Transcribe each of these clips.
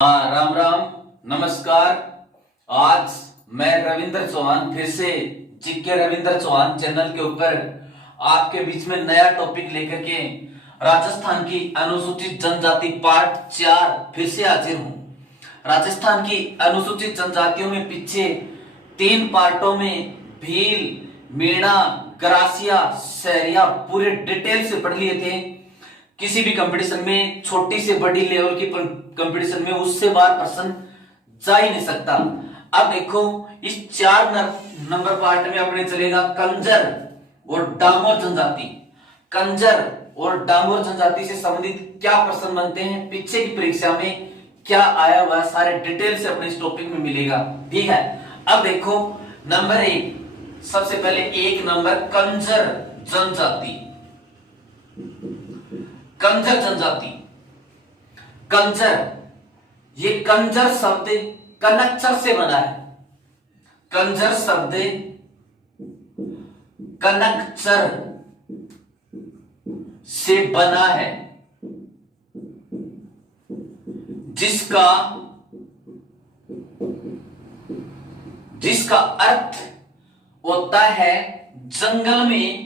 हाँ, राम राम, नमस्कार। आज मैं रविंद्र चौहान फिर से जीके रविंद्र चौहान चैनल के ऊपर आपके बीच में नया टॉपिक लेकर के राजस्थान की अनुसूचित जनजाति पार्ट 4 फिर से हाजिर हूं। राजस्थान की अनुसूचित जनजातियों में पीछे 3 पार्टों में भील, मीणा, गरासिया, सहरिया पूरे डिटेल से पढ़ लिए थे। किसी भी कंपटीशन में छोटी से बड़ी लेवल की कंपटीशन में उससे बाहर पर्सन जा ही नहीं सकता। अब देखो इस 4 नंबर पार्ट में अपने चलेगा कंजर और डामोर जनजाति। कंजर और डामोर जनजाति से संबंधित क्या प्रश्न बनते हैं, पीछे की परीक्षा में क्या आया हुआ, सारे डिटेल से अपने इस टॉपिक में मिलेगा। ठीक है, अब देखो नंबर 1, सबसे पहले 1 नंबर कंजर जनजाति। कंजर जनजाति, कंजर, ये कंजर शब्द कनक्चर से बना है। कंजर शब्द कनक्चर से बना है, जिसका अर्थ होता है जंगल में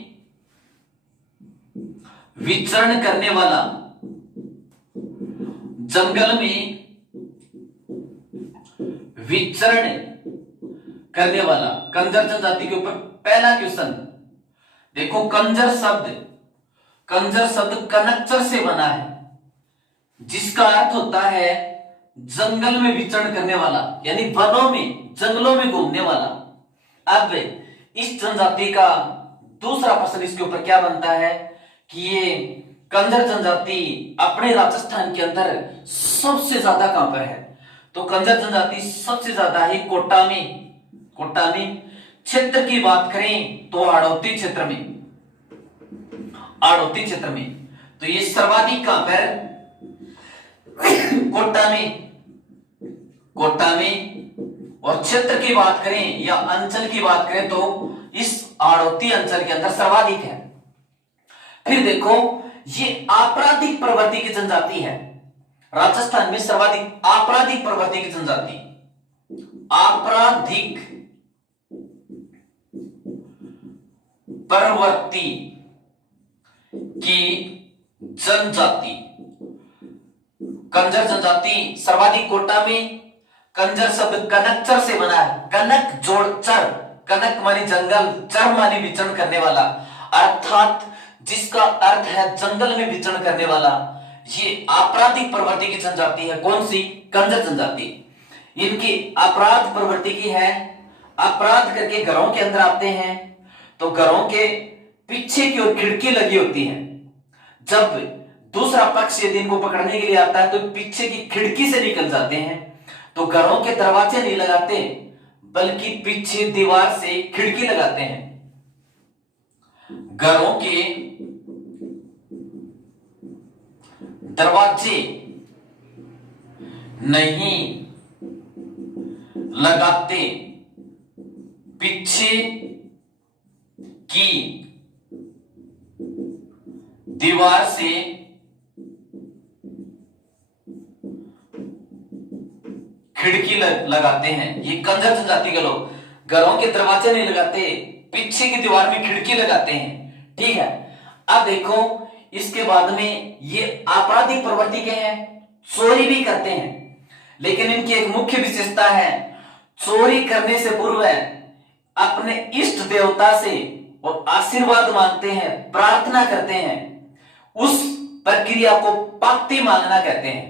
विचरण करने वाला। जंगल में विचरण करने वाला कंजर जनजाति के ऊपर पहला क्वेश्चन देखो। कंजर शब्द कनक्चर से बना है, जिसका अर्थ होता है जंगल में विचरण करने वाला, यानी वनों में, जंगलों में घूमने वाला। अब इस जनजाति का दूसरा प्रश्न इसके ऊपर क्या बनता है कि ये कंजर जनजाति अपने राजस्थान के अंदर सबसे ज्यादा कहां पर है, तो कंजर जनजाति सबसे ज्यादा ही कोटा में क्षेत्र की बात करें तो हाड़ौती क्षेत्र में, तो ये सर्वाधिक कहां पर कोटा में, और क्षेत्र की बात करें या अंचल की बात करें तो इस हाड़ौती अंचल के अंदर सर्वाधिक है। फिर देखो ये आपराधिक प्रवृत्ति की जनजाति है। राजस्थान में सर्वाधिक आपराधिक प्रवृत्ति की जनजाति, आपराधिक प्रवृत्ति की जनजाति कंजर जनजाति सर्वाधिक कोटा में। कंजर शब्द कनक्चर से बना है, कनक जोड़ चर, कनक मानी जंगल, चर मानी विचरण करने वाला, अर्थात जिसका अर्थ है जंगल में विचरण करने वाला। ये आपराधिक प्रवृत्ति की जनजाति है। कौन सी? कंजर जनजाति। इनकी अपराध प्रवृत्ति की है, अपराध करके घरों के अंदर आते हैं तो घरों के पीछे की ओर खिड़की लगी होती है। जब दूसरा पक्ष यदि इनको पकड़ने के लिए आता है तो पीछे की खिड़की से निकल जाते हैं, तो घरों के दरवाजे नहीं लगाते बल्कि पीछे दीवार से खिड़की लगाते हैं। घरों के दरवाजे नहीं लगाते, पीछे की दीवार से खिड़की लगाते हैं। ये कंजर जनजाति के लोग घरों के दरवाजे नहीं लगाते, पीछे की दीवार में खिड़की लगाते हैं। ठीक है, अब देखो इसके बाद में ये आपराधिक प्रवृत्ति के हैं, चोरी भी करते हैं, लेकिन इनकी एक मुख्य विशेषता है, चोरी करने से पूर्व अपने इष्ट देवता से और आशीर्वाद मांगते हैं, प्रार्थना करते हैं। उस प्रक्रिया को पाक्ति मांगना कहते हैं।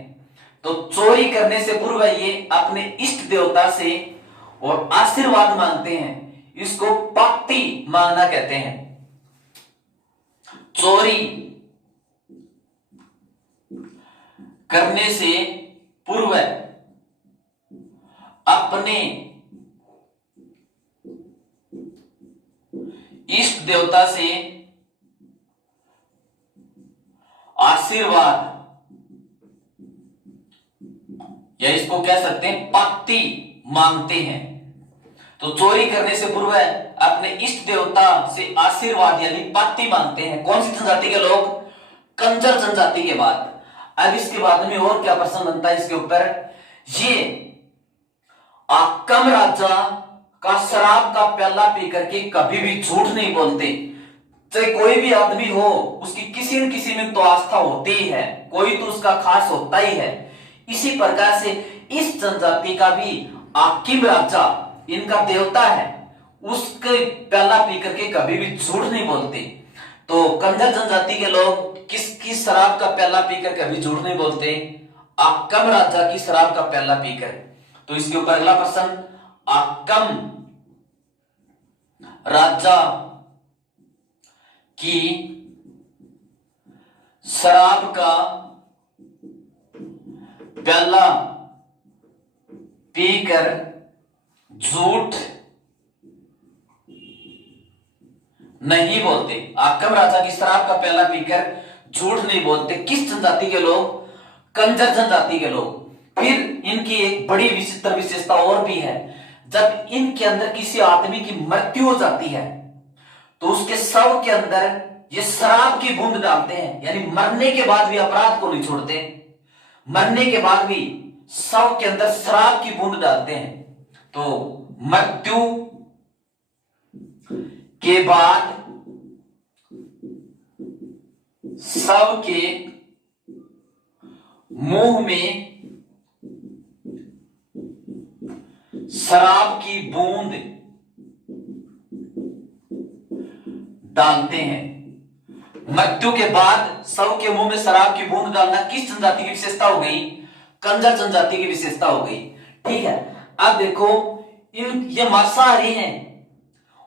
तो चोरी करने से पूर्व ये अपने इष्ट देवता से और आशीर्वाद मांगते हैं, इसको पाक्ति मांगना कहते हैं। चोरी करने से पूर्व अपने इष्ट देवता से आशीर्वाद, या इसको कह सकते हैं पाक्ति मांगते हैं। तो चोरी करने से पूर्व अपने इष्ट देवता से आशीर्वाद यानी पाक्ति मांगते हैं। कौन सी जनजाति के लोग? कंजर जनजाति के बाद। अब इसके बाद में और क्या प्रश्न बनता है इसके ऊपर ये आकम राजा का शराब का प्याला पी करके कभी भी झूठ नहीं बोलते। चाहे कोई भी आदमी हो, उसकी किसी न किसी में तो आस्था होती ही है, कोई तो उसका खास होता ही है। इसी प्रकार से इस जनजाति का भी आकिम राजा इनका देवता है, उसके प्याला पी करके कभी भी झूठ नहीं बोलते। तो कंजर जनजाति के लोग किसकी शराब का प्याला पीकर कभी झूठ नहीं बोलते? आकम राजा की शराब का प्याला पीकर। तो इसके ऊपर अगला प्रश्न, आकम राजा की शराब का प्याला पीकर झूठ नहीं बोलते। आकम राजा की शराब का प्याला पीकर झूठ नहीं बोलते। किस जनजाति के लोग? कंजर जनजाति के लोग। फिर इनकी एक बड़ी विचित्र विशेषता और भी है, जब इनके अंदर किसी आदमी की मृत्यु हो जाती है तो उसके शव के अंदर ये शराब की बूंद डालते हैं, यानी मरने के बाद भी अपराध को नहीं छोड़ते, मरने के बाद भी शव के अंदर शराब की बूंद डालते हैं। तो मृत्यु के बाद शव के मुंह में शराब की बूंद डालते हैं। मृत्यु के बाद शव के मुंह में शराब की बूंद डालना किस जनजाति की विशेषता हो गई? कंजर जनजाति की विशेषता हो गई। ठीक है, अब देखो ये मांसाहारी हैं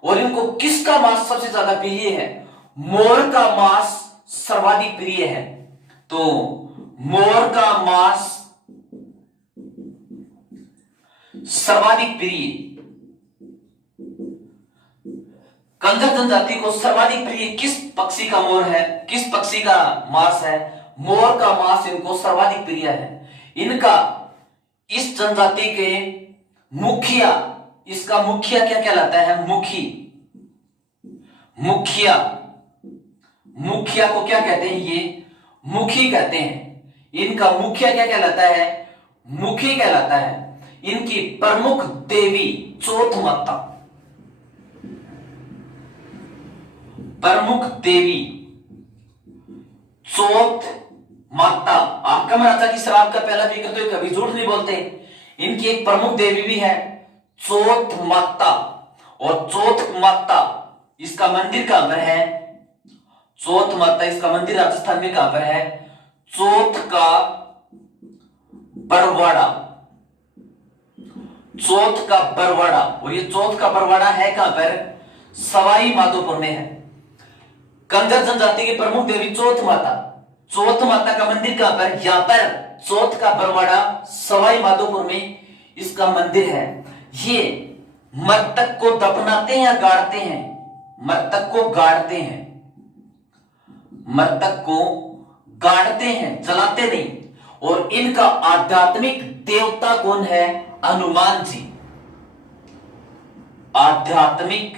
और इनको किसका मांस सबसे ज्यादा प्रिय है? मोर का मांस सर्वाधिक प्रिय है। तो मोर का मांस सर्वाधिक प्रिय, कंजर जनजाति को सर्वाधिक प्रिय किस पक्षी का मोर है, किस पक्षी का मांस है? मोर का मांस इनको सर्वाधिक प्रिय है। इनका इस जनजाति के मुखिया, इसका मुखिया क्या कहलाता है? मुखी। मुखिया, मुखिया को क्या कहते हैं? ये मुखी कहते हैं। इनका मुखिया क्या कहलाता है? मुखी कहलाता है। इनकी प्रमुख देवी चौथ माता, प्रमुख देवी चौथ माता। आकम राजा की शराब का प्याला पीकर तो कभी झूठ नहीं बोलते। इनकी एक प्रमुख देवी भी है चौथ माता, और चौथ माता इसका मंदिर कहां पर है? चौथ माता इसका मंदिर राजस्थान में कहां पर है? चौथ का बरवाड़ा, चौथ का बरवाड़ा। और ये चौथ का बरवाड़ा है कहां पर? सवाई माधोपुर में है। कंजर जनजाति की प्रमुख देवी चौथ माता, चौथ माता का मंदिर कहां पर? यहां पर चौथ का बरवाड़ा सवाई माधोपुर में इसका मंदिर है। ये मृतक को दफनाते हैं या गाड़ते हैं? मृतक को गाड़ते हैं, मृतक को गाड़ते हैं, जलाते नहीं। और इनका आध्यात्मिक देवता कौन है? हनुमान जी। आध्यात्मिक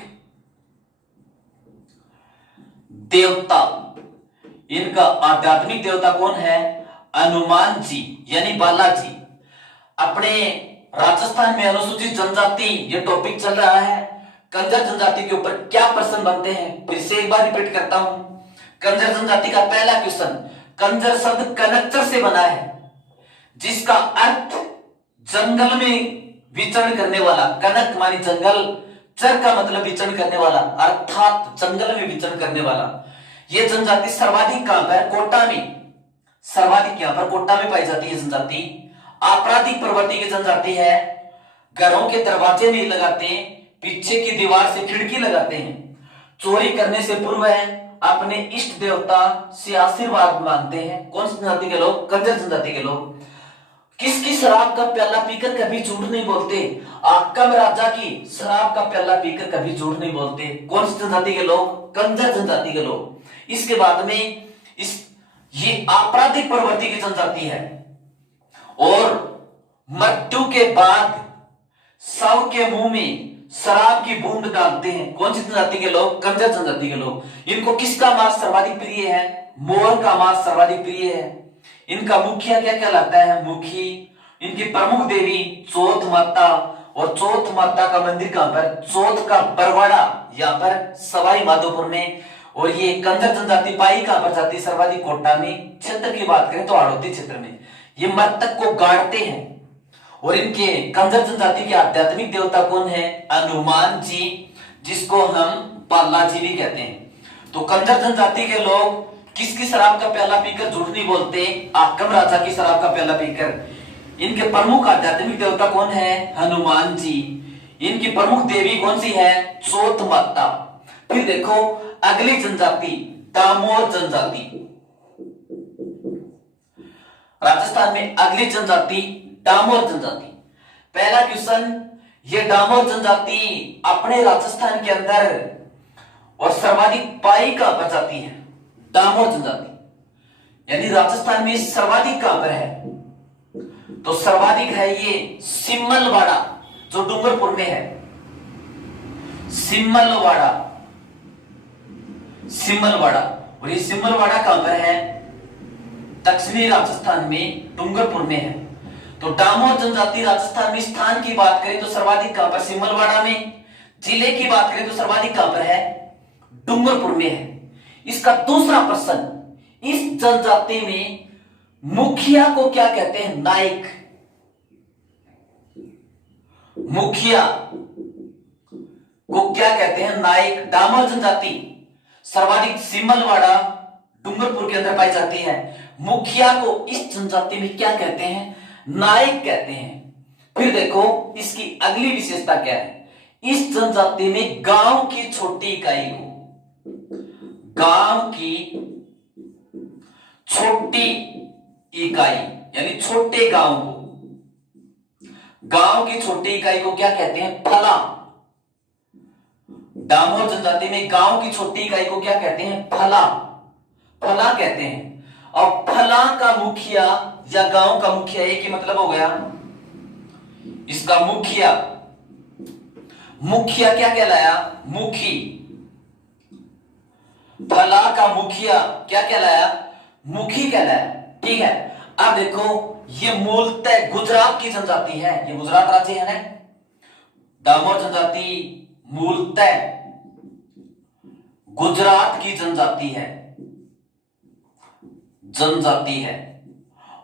देवता, इनका आध्यात्मिक देवता कौन है? हनुमान जी, यानी बालाजी। अपने राजस्थान में अनुसूचित जनजाति ये टॉपिक चल रहा है। कंजर जनजाति के ऊपर क्या प्रश्न बनते हैं, फिर से एक बार रिपीट करता हूं। कंजर जनजाति का पहला क्वेश्चन, कंजर शब्द कनक्चर से बना है, जिसका अर्थ जंगल में विचरण करने वाला। कनक मानी जंगल, चर का मतलब विचरण करने वाला, अर्थात जंगल में विचरण करने वाला। यह जनजाति सर्वाधिक कहां पर? कोटा में। सर्वाधिक यहां पर कोटा में पाई जाती है जनजाति। आपराधिक प्रवृत्ति की जनजाति है। घरों के दरवाजे नहीं लगाते, पीछे की दीवार से खिड़की लगाते हैं। चोरी करने से पूर्व है अपने इष्ट देवता से आशीर्वाद मांगते हैं। कौन सी जनजाति के लोग? कंजर जनजाति के लोग। किसकी शराब का प्याला पीकर कभी झूठ नहीं बोलते? आकम राजा की शराब का प्याला पीकर कभी झूठ नहीं बोलते। कौन सी जनजाति के लोग? कंजर जनजाति के लोग। इसके बाद में ये आपराधिक प्रवृत्ति की जनजाति है, और मृत्यु के बाद शव के मुंह में शराब की बूंद डालते हैं। कौन सी जनजाति के लोग? कंजर जनजाति के लोग। इनको किसका मांस सर्वाधिक प्रिय है? मोर का मांस सर्वाधिक प्रिय है। इनका मुखिया क्या कहलाता है? मुखी। इनकी प्रमुख देवी चौथ माता, और चौथ माता का मंदिर कहां पर, चौथ का बरवाड़ा यहाँ पर सवाई माधोपुर में। और ये कंजर जनजाति पाई कहां पर जाती है, सर्वाधिक कोटा में। क्षेत्र की बात करें तो हाड़ौती क्षेत्र में ये मृतक को गाड़ते हैं। और इनके कंजर जनजाति के आध्यात्मिक देवता कौन है, हनुमान जी, जिसको हम बालाजी भी कहते हैं। तो कंजर जनजाति के लोग किसकी शराब का प्याला पीकर झूठ नहीं बोलते, आकम राजा की शराब का प्याला पीकर। इनके प्रमुख आध्यात्मिक देवता कौन है, हनुमान जी। इनकी प्रमुख देवी कौन सी है, चौथ माता। फिर देखो अगली जनजाति डामोर जनजाति। राजस्थान में अगली जनजाति डामोर जनजाति। पहला क्वेश्चन, ये डामोर जनजाति अपने राजस्थान के अंदर और सर्वाधिक पाई कहां पर जाती है, डामोर जनजाति, यानी राजस्थान में सर्वाधिक कहां पर है, तो सर्वाधिक है ये सिमलवाड़ा, जो डूंगरपुर में है। सिमलवाड़ा, सिमलवाड़ा। और ये सिमलवाड़ा कहां पर है, दक्षिणी राजस्थान में डूंगरपुर में है। तो डामोर जनजाति राजस्थान में स्थान की बात करें तो सर्वाधिक कहां पर, सिमलवाड़ा में। जिले की बात करें तो सर्वाधिक कहां पर है, डूंगरपुर में है। इसका दूसरा प्रश्न, इस जनजाति में मुखिया को क्या कहते हैं, नायक। मुखिया को क्या कहते हैं, नायक। डामोर जनजाति सर्वाधिक सिमलवाड़ा डूंगरपुर के अंदर पाई जाती है। मुखिया को इस जनजाति में क्या कहते हैं, नायक कहते हैं। फिर देखो इसकी अगली विशेषता क्या है, इस जनजाति में गांव की छोटी इकाई को, गांव की छोटी इकाई यानी छोटे गांव को, गांव की छोटी इकाई को क्या कहते हैं, फला। डामोर जनजाति में गांव की छोटी इकाई को क्या कहते हैं, फला, फला कहते हैं। और फला का मुखिया या गांव का मुखिया एक ही मतलब हो गया। इसका मुखिया, मुखिया क्या कहलाया, मुखी। फला का मुखिया क्या कहलाया, मुखी कहलाया। ठीक है, अब देखो ये मूलतः गुजरात की जनजाति है, ये गुजरात राज्य है ना। डामोर जनजाति मूलतः गुजरात की जनजाति है, जनजाति है।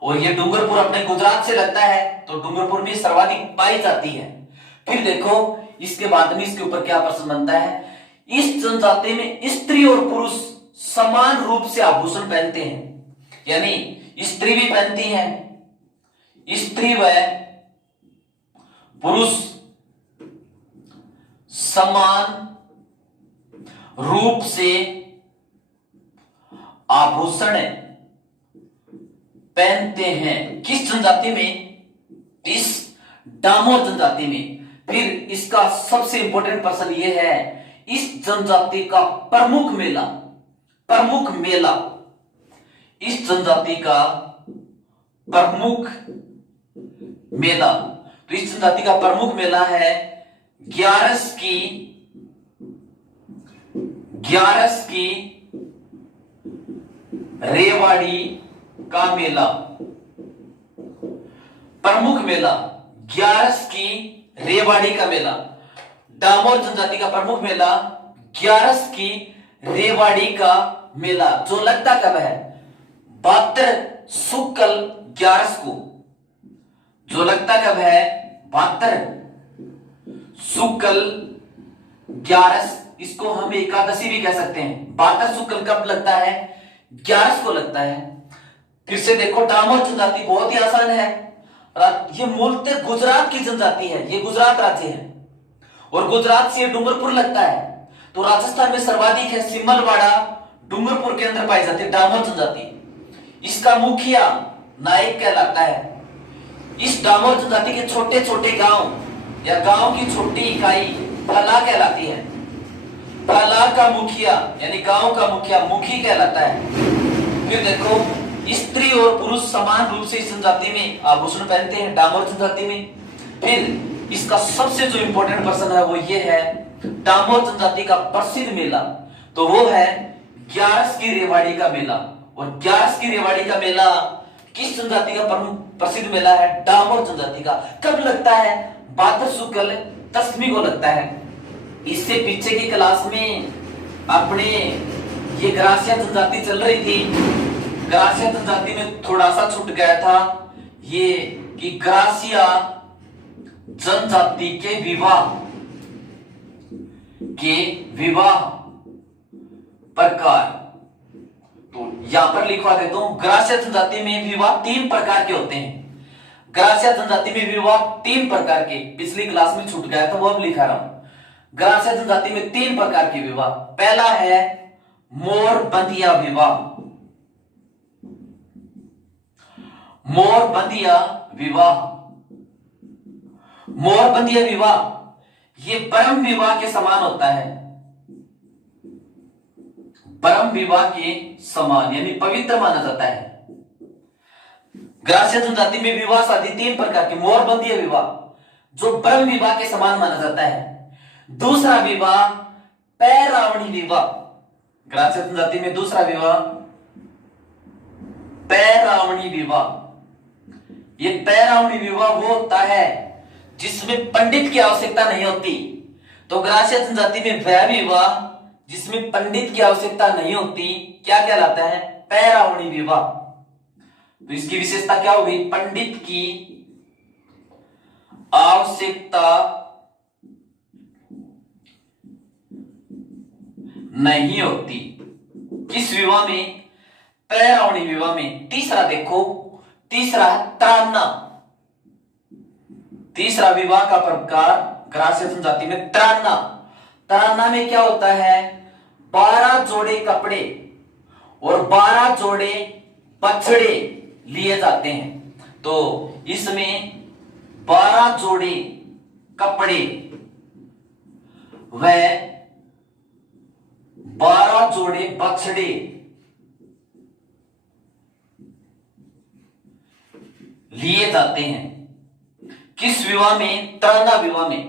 और ये डूंगरपुर अपने गुजरात से लगता है, तो डूंगरपुर में सर्वाधिक पाई जाती है। फिर देखो इसके बाद में इसके ऊपर क्या प्रश्न बनता है, इस जनजाति में स्त्री और पुरुष समान रूप से आभूषण पहनते हैं, यानी स्त्री भी पहनती है, स्त्री व पुरुष समान रूप से आभूषण पहनते हैं। किस जनजाति में, इस डामोर जनजाति में। फिर इसका सबसे इंपॉर्टेंट प्रश्न यह है, इस जनजाति का प्रमुख मेला, प्रमुख मेला, इस जनजाति का प्रमुख मेला। तो इस जनजाति का प्रमुख मेला है ग्यारस की रेवाड़ी का मेला। प्रमुख मेला ग्यारस की रेवाड़ी का मेला। डामोर जनजाति का प्रमुख मेला ग्यारस की रेवाड़ी का मेला, जो लगता कब है, 72 शुक्ल ग्यारस को। जो लगता कब है, 72 शुक्ल ग्यारस। इसको हम एकादशी भी कह सकते हैं। 72 शुक्ल कब लगता है, ग्यारस को लगता है। फिर से देखो डामोर जनजाति बहुत ही आसान है, ये मूलतः गुजरात की जनजाति है, ये गुजरात राज्य है और गुजरात से डूंगरपुर लगता है। तो राजस्थान में सर्वाधिक है, सिमलवाड़ा डूंगरपुर के अंदर पाई जाती है डामोर जनजाति। इसका मुखिया नायक कहलाता है। इस डामोर जनजाति के छोटे छोटे गांव या गांव की छोटी इकाई फला कहलाती है। फला का मुखिया यानी गांव का मुखिया मुखी कहलाता है। फिर देखो स्त्री और पुरुष समान रूप से इस जनजाति में आभूषण पहनते हैं, डामोर जनजाति में। फिर इसका सबसे जो इंपॉर्टेंट प्रश्न है वो ये है, डामोर जनजाति का प्रसिद्ध मेला, तो वो है ग्यारस की रेवाड़ी का मेला। और ग्यारस की रेवाड़ी का मेला किस जनजाति का प्रसिद्ध मेला है डामोर जनजाति का। कब लगता है? भाद्र शुक्ल दशमी को लगता है। इससे पीछे की क्लास में अपने ये ग्रासिया जनजाति चल रही थी। ग्रासिया जनजाति में थोड़ा सा छूट गया था ये कि ग्रासिया जनजाति के विवाह प्रकार। तो यहां पर लिखवा देता हूं, ग्रासिया जनजाति में विवाह 3 प्रकार के होते हैं। ग्रासिया जनजाति में विवाह 3 प्रकार के, पिछली क्लास में छूट गया था वो अब लिखा रहा हूं। ग्रासिया जनजाति में 3 प्रकार के विवाह। पहला है मोरबंदिया विवाह। मोरबंदिया विवाह, मोरबंदिया विवाह ये ब्रह्म विवाह के समान होता है। ब्रह्म विवाह के समान यानी पवित्र माना जाता है। ग्रासिया जनजाति में विवाह शादी 3 प्रकार के। मोरबंदिया विवाह जो ब्रह्म विवाह के समान माना जाता है। दूसरा विवाह पैरावणी विवाह। ग्रासिया जनजाति में दूसरा विवाह पैरावणी विवाह। ये पैरावणी विवाह वो होता है जिसमें पंडित की आवश्यकता नहीं होती। तो ग्रासिया जनजाति में वह विवाह जिसमें पंडित की आवश्यकता नहीं होती क्या कहलाता है? पैरावणी विवाह। तो इसकी विशेषता क्या होगी? पंडित की आवश्यकता नहीं होती। किस विवाह में? पैरावणी विवाह में। तीसरा देखो, तीसरा त्रान्ना। तीसरा विवाह का प्रकार ग्रासिया जनजाति में त्रान्ना। त्रान्ना में क्या होता है? 12 जोड़े कपड़े और 12 जोड़े बछड़े लिए जाते हैं। तो इसमें 12 जोड़े कपड़े व 12 जोड़े बछड़े लिए जाते हैं। किस विवाह में? त्रान्ना विवाह में।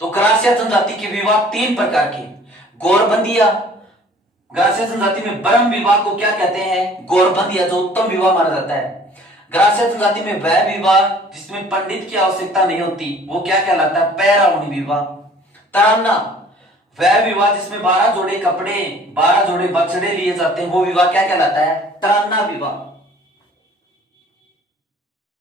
तो ग्रासिया जनजाति के विवाह 3 प्रकार के। गौरबंदिया, ग्रासिया जनजाति में ब्रह्म विवाह को क्या कहते हैं? गौरबंदिया, जो उत्तम विवाह माना जाता है। ग्रासिया जनजाति में वह विवाह जिसमें पंडित की आवश्यकता नहीं होती वो क्या कहलाता है? पैरावणी विवाह। त्रान्ना वह विवाह जिसमें 12 जोड़े कपड़े 12 जोड़े बछड़े लिए जाते हैं वो विवाह क्या कहलाता है? त्रान्ना विवाह।